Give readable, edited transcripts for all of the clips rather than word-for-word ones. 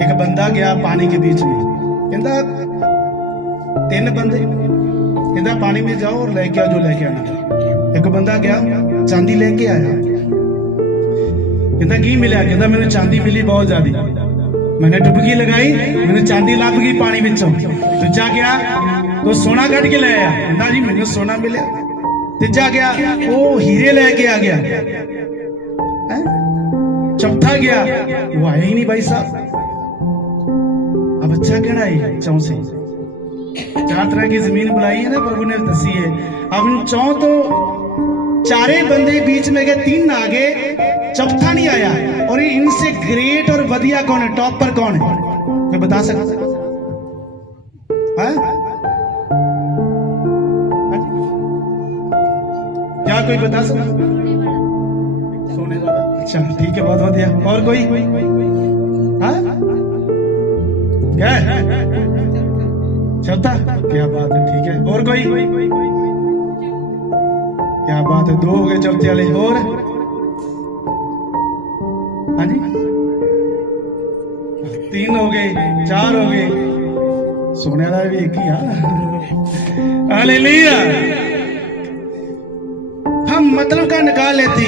एक बंदा गया पानी के बीच में, कहता 3 बंदे, कहता पानी में जाओ और लेके आओ जो लेके आना। एक बंदा गया चांदी लेके आया, कहता की मिला? कहता मैंने चांदी मिली बहुत ज्यादा, मैंने डुबकी लगाई, मैंने चांदी लभ गई पानी विचों। दूजा गया तो सोना कट के ले आया, कहता जी मैंने सोना मिले। तीजा गया वो हीरे लेके आ गया। चौथा गया वो आया ही नहीं भाई साहब। अब अच्छा कहना है 4 से 4 तरह की जमीन बुलाई है ना प्रभु ने दसी है। अब इन 4 तो 4 बंदे बीच में गए, 3 आगे, चौथा नहीं आया। और इनसे ग्रेट और वधिया कौन है, टॉप पर कौन है, कोई बता सकता है? क्या कोई बता सकता? सोने वाला। अच्छा ठीक है, बहुत बढ़िया। और कोई? हाँ क्या है? चौथा, क्या बात है, ठीक है। और कोई? क्या बात है, 2 हो गए चौथे वाले। और हाँ जी 3 हो गए, 4 हो गए, सोने वाला भी एक ही। हालेलुया। हम मतलब का निकाल लेती।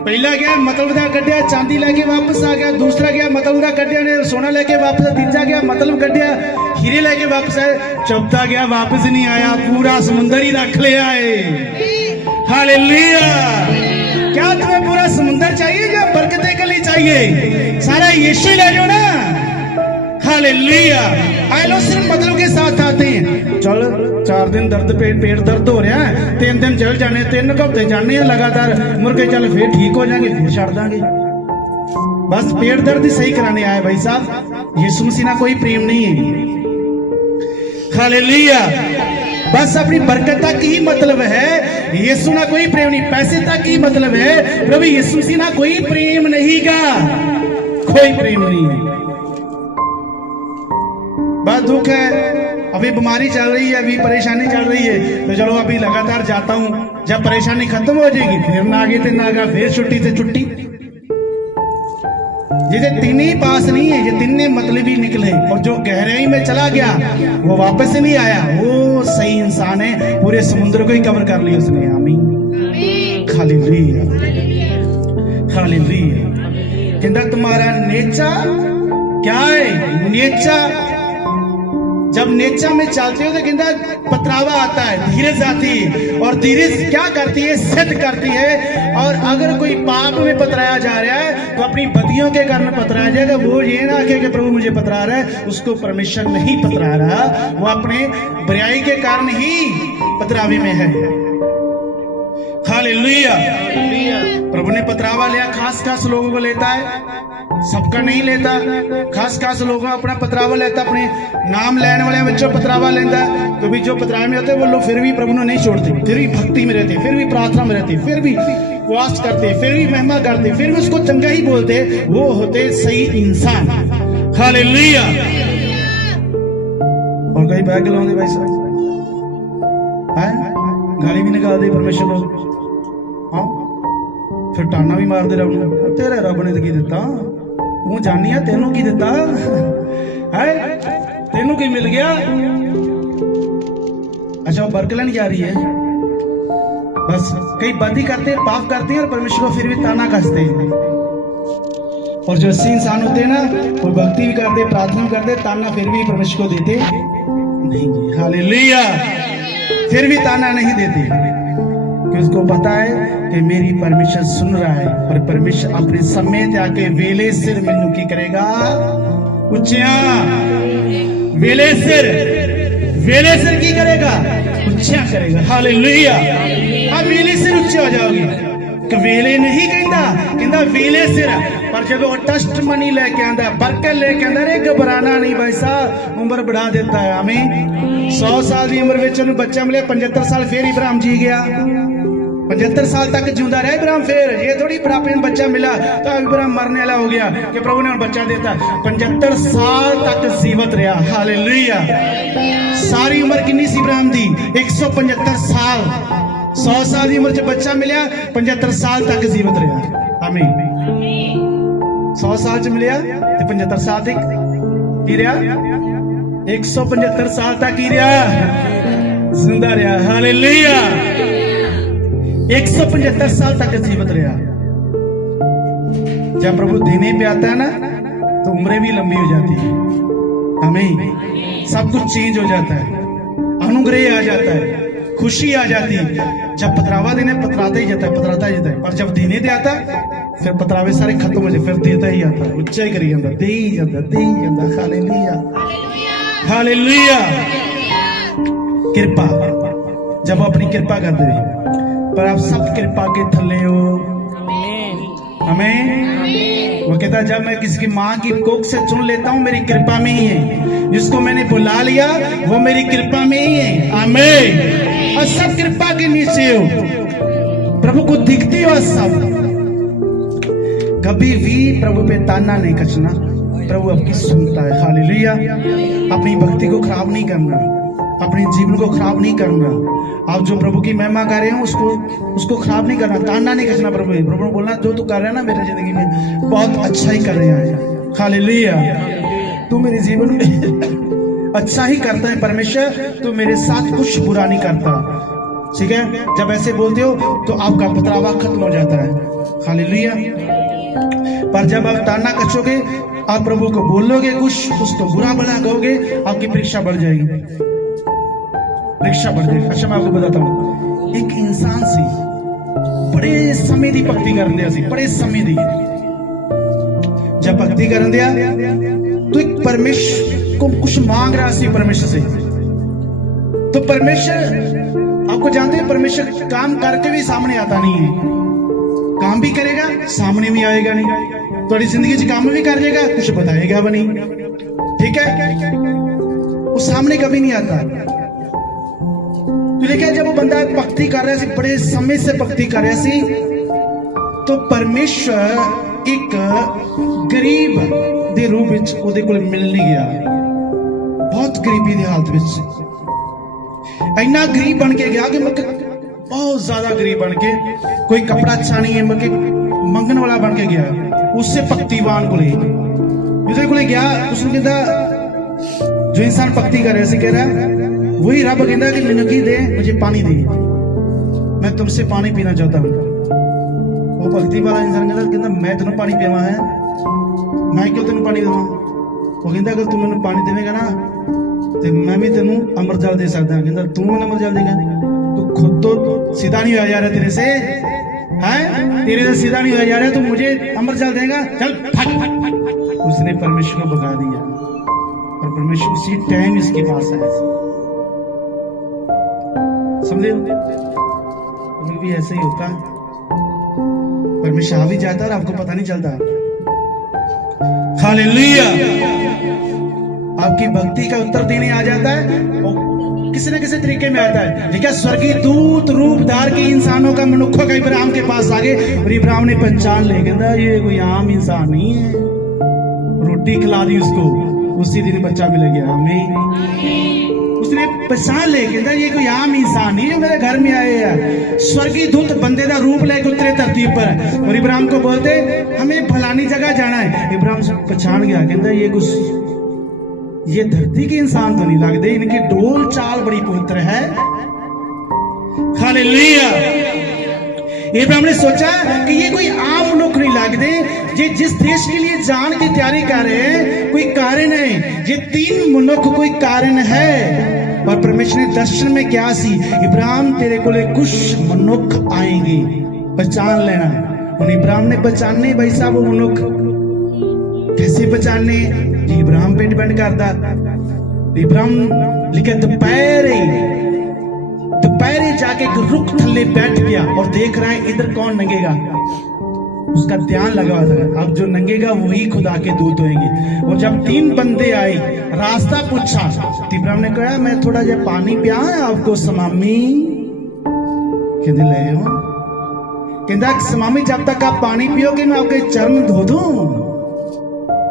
पहला गया मतलब का कढ़िया, चांदी लेके वापस आ गया। दूसरा गया मतलब का कढ़िया ने सोना लेके वापस। तीसरा गया मतलब कढ़िया हीरे लेके वापस आए। चौथा गया वापस नहीं आया, पूरा समुंदर ही रख ले आए। हालेलुया। क्या तुम्हें पूरा समुंदर चाहिए या बरकतें के लिए चाहिए? सारा यीशु ले लो ना। हालेलुया। आए लोग सिर्फ मतलब के साथ आते हैं। चल 4 दिन दर्द पेट दर्द हो रहा है, 3 दिन चल जाने, 3 हफ्ते जाने हैं लगातार, मुर्गे चल फिर ठीक हो जाएंगे, फिर छाड़ देंगे। बस पेट दर्द ही सही कराने आए भाई साहब। यीशु मसीह ना कोई प्रेम नहीं है। हालेलुया। बस अपनी बरकत तक ही मतलब है, यीशु ना कोई प्रेम नहीं। पैसे तक ही मतलब है, प्रभु यीशु मसीह ना कोई प्रेम नहीं का, कोई प्रेम नहीं है। बहुत दुख है, अभी बीमारी चल रही है, अभी परेशानी चल रही है, तो चलो अभी लगातार जाता हूं। जब परेशानी खत्म हो जाएगी फिर नागे ते नागा, फिर छुट्टी से छुट्टी। ये 3 ही पास नहीं है, ये 3 मतलबी निकले। और जो गहराई में चला गया वो वापस नहीं आया, वो सही इंसान है। पूरे समुद्र को ही कवर कर लिया उसने। आमीन। हालेलुया। हालेलुया। कहता तुम्हारा नेचा क्या है? नेचा जब नेचा में चलते हो तो कहता पतरावा आता है, धीरज आती है। और धीरज क्या करती है? सिद्ध करती है। और अगर कोई पाप में पतराया जा रहा है तो अपनी बदियों के कारण पतराया जाएगा। वो ये ना कहे कि प्रभु मुझे पतरा रहा है, उसको परमेश्वर नहीं पतरा रहा, वो अपने बुराई के कारण ही पतरावे में है। हालेलुया। प्रभु ने पतरावा लिया, खास लोगों को लेता है, सबका नहीं लेता। खास लोगों अपना पतरावा लेता, अपने नाम लेने वाले बच्चों पतरावा लेता। तो भी जो पतरावे में होते हैं वो लोग फिर भी प्रभु ने नहीं छोड़ते, फिर भी भक्ति में रहते, फिर भी प्रार्थना में रहते, फिर भी उपवास करते, फिर भी महिमा करते, फिर भी उसको चंगा ही बोलते। वो होते सही इंसान। हालेलुया। और कई बैग लाते भाई साहब, गाली भी निकाल दी परमेश्वर को। हाँ फिर टाना भी मारते रहो, तेरे रब ने तो की दिता, तू जानी है तेनों की दिता है, तेनों की मिल गया। अच्छा वो बरक लेने जा रही है। बस कई बदी करते हैं, पाप करते हैं और परमेश्वर को फिर भी ताना कसते हैं। और जो अच्छे इंसान होते हैं ना, वो भक्ति भी करते, प्रार्थना भी करते, ताना फिर भी परमेश्वर को देते नहीं। हालेलुया। फिर भी ताना नहीं देते, कि उसको पता है कि मेरी परमेश्वर सुन रहा है। और परमेश्वर अपने समय आके वेले सिर मैनू की करेगा? उच्चिया वेले सिर की करेगा? उच्चिया करेगा। हालेलुया। अब वेले सिर उच्चे हो जाओगे। वेले नहीं कहता वेले सिर। पर जब वो टस्ट मनी लेके आंदा, बरकत लेके आंदा, अरे घबराना नहीं भाई साहब, उम्र बढ़ा देता है। हमें 100 साल की उम्र में बच्चा मिले, 75 साल फिर इब्राहिम जी गया। 75 साल तक जिंदा रहा इब्राहिम। फिर ये थोड़ी बुढ़ापे में बच्चा मिला तो इब्राहिम मरने वाला हो गया कि प्रभु ने बच्चा देता। 75 साल तक जीवित रहा। हालेलुया। सारी उम्र कितनी सी इब्राहिम दी? 175 साल। 100 साल की उम्र च बच्चा मिला, 75 साल तक जीवित रहा। आमीन। 100 साल च मिलिया तो 75 साल तक की रहा 175 साल तक की रहा जिंदा रहा। हालेलुया। 175 साल तक जीवित रहा। जब प्रभु देने पे आता है ना तो उम्रें भी लंबी हो जाती है। हमें सब कुछ चेंज हो जाता है, अनुग्रह आ जाता है, खुशी आ जाती है। जब पतरावा देने पतराता ही जाता है, पतराता ही जाता है, पर जब देने दे आता फिर पतरावे सारे खत्म हो जाए, फिर देता ही आता है, उच्चा ही करी जाता, दे ही जाता, दे ही जाता। Hallelujah, hallelujah. कृपा जब अपनी कृपा कर दे, पर आप सब कृपा के थल्ले हो। हमें वो कहता जब मैं किसी की माँ की कोख से चुन लेता हूँ मेरी कृपा में ही है, जिसको मैंने बुला लिया वो मेरी कृपा में ही है। आमीन। और सब कृपा के नीचे हो, प्रभु को दिखती हो सब। कभी भी प्रभु पे ताना नहीं कचना, प्रभु आपकी सुनता है। हालेलुया। अपनी भक्ति को खराब नहीं करना, अपने जीवन को खराब नहीं करना। आप जो प्रभु की महिमा कर रहे हो उसको खराब नहीं करना, ताना नहीं कसना। प्रभु ने बोलना जो तू कर रहा है ना मेरी जिंदगी में बहुत अच्छा ही कर रहे हैं। हालेलुया। तू मेरे जीवन में अच्छा ही करता है परमेश्वर, तू मेरे साथ कुछ बुरा नहीं करता। ठीक है, जब ऐसे बोलते हो तो आपका पतरावा खत्म हो जाता है। हालेलुया। पर जब आप ताना कचोगे, आप प्रभु को बोलोगे कुछ, उसको बुरा भला कहोगे, आपकी परीक्षा बढ़ जाएगी, परीक्षा बढ़ जाएगी। अच्छा मैं आपको बताता हूँ, एक इंसान से बड़े समय दी भक्ति करन दिया सी, बड़े समय दी जब भक्ति करन दिया तो एक परमेश्वर को कुछ मांग रहा सी परमेश्वर से। तो परमेश्वर आपको जानते हैं, परमेश्वर काम करके भी सामने आता नहीं है, काम भी करेगा सामने भी आएगा नहीं। थोड़ी जिंदगी च काम भी कर लेगा, कुछ बताएगा भी नहीं। ठीक है, वो सामने कभी नहीं आता। तो देखिए जब वो बंदा भक्ति कर रहा सी, बड़े समय से भक्ति कर रहा सी, तो परमेश्वर एक गरीब दे रूप विच ओदे कोल मिलने गया। बहुत गरीबी दी हालत विच, इन्ना गरीब बन के गया कि बहुत ज्यादा गरीब बन के, कोई कपड़ा अच्छा नहीं है, मंगन वाला बन के गया। उससे भक्तिवान को ले गया, उसने कहता जो इंसान भक्ति कर रहा है, कह रहा वही रब कहता कि मैंने की दे, मुझे पानी दे, मैं तुमसे पानी पीना चाहता हूँ। वो भक्ति वाला इंसान कहता मैं तेन पानी पीवा है, मैं क्यों तेन पानी देवा। वो कहता अगर तू मैंने पानी देगा ना तो मैं भी तेन अमृत जल दे सकता। कहता तू मैंने अमृत जल देगा, तो खुद तो सीधा नहीं होया जा रहा तेरे से, है तेरे से सीधा नहीं होया जा रहा, तू मुझे अमृत जल देगा, चल फट। उसने परमेश्वर को भगा दिया और परमेश्वर उसी टाइम इसके पास आया। समझे, भी ऐसे ही होता है, परमेश्वर आ भी जाता है और आपको पता नहीं चलता। हालेलुया। आपकी भक्ति का उत्तर देने आ जाता है, किसी न किसी तरीके में आता है। ठीक है, स्वर्गीय दूत रूप धार के इंसानों का मनुष्यों का इब्राहिम के पास आ गए और इब्राहिम ने पहचान ले, कहता ये कोई आम इंसान नहीं है। रोटी खिला दी उसको, उसी दिन बच्चा मिल गया। हमें उसने पहचान ले, कहता ये कोई आम इंसान नहीं है, मेरे घर में आए हैं। स्वर्गीय दूत बंदे का रूप लेके उतरे धरती पर और इब्राहिम को बोलते हमें फलानी जगह जाना है। इब्राहिम पहचान गया, कहता ये धरती के इंसान तो नहीं लगते, इनकी डोल चाल बड़ी पवित्र है। हालेलुया। इब्राहिम ने सोचा कि ये कोई आम मनुष्य नहीं लगते, ये जिस देश के लिए जान की तैयारी कर रहे हैं कोई कारण है, ये 3 मनुष्य कोई कारण है। और परमेश्वर ने दर्शन में क्या सी, इब्राहिम तेरे को कुछ मनुष्य आएंगे, पहचान लेना। और इब्राहिम ने पहचाने, भाई साहब वो मनुष्य कैसे पहचाने, इब्राहिम पे डिपेंड करता। इब्राहिम लिखे दोपहरे जाके एक रुख थल्ले बैठ गया और देख रहा है इधर कौन नंगेगा। उसका ध्यान लगा हुआ था, अब जो नंगेगा वही खुदा के दूत होंगे। और जब 3 बंदे आए, रास्ता पूछा, इब्राहिम ने कहा मैं थोड़ा जा पानी पिया आपको समामी। कहते ले हो, कहता समामी जब तक आप पानी पियोगे मैं आपके चरण धो दूं।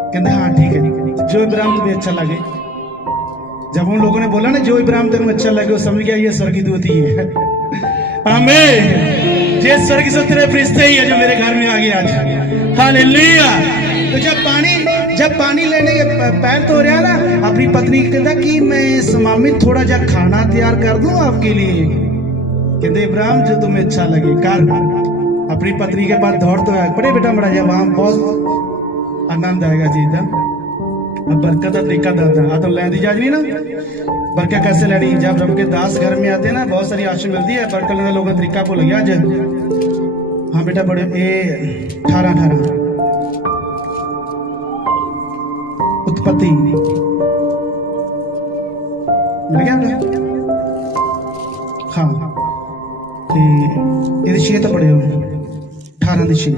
कहते हाँ ठीक है, जो इब्राहिम तुम्हें अच्छा लगे। जब उन लोगों ने बोला ना जो इब्राहिम तुम्हें अच्छा लगे, वो समझ गया ये स्वर्गीय दूत ही है। आमीन। ये स्वर्गीय से तेरे फरिश्ते ही है जो मेरे घर में आ गए आज। हालेलुया। तो जब पानी लेने के पैर धो रहा ना, अपनी पत्नी कहता कि मैं स्वामी थोड़ा जा खाना तैयार कर दूं आपके लिए। कहते इब्राहिम जो तुम्हें अच्छा लगे कर। अपनी पत्नी के पास दौड़ तो आया, पढ़े बेटा बड़ा जा, वहां बहुत आनंद आएगा चीज का। अब बरकत का तरीका दादा आ तो लैंदी जाजनी ना, बरकत कैसे लेनी। जब रब के दास घर में आते हैं ना, बहुत सारी आशीष मिलती है। बरकत लेने लोगों का तरीका भूल गया आज। हाँ बेटा बड़े ए 18 उत्पत्ति मिल गया बेटा। हाँ ते 6 तो पढ़े हो 18 की 6।